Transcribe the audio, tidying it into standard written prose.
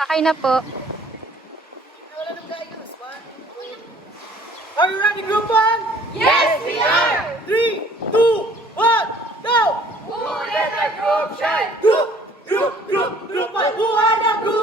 Okay na po. Are you ready, group one? Yes, we are! 3, 2, 1, go! Who let the group shine? Group one, who are the group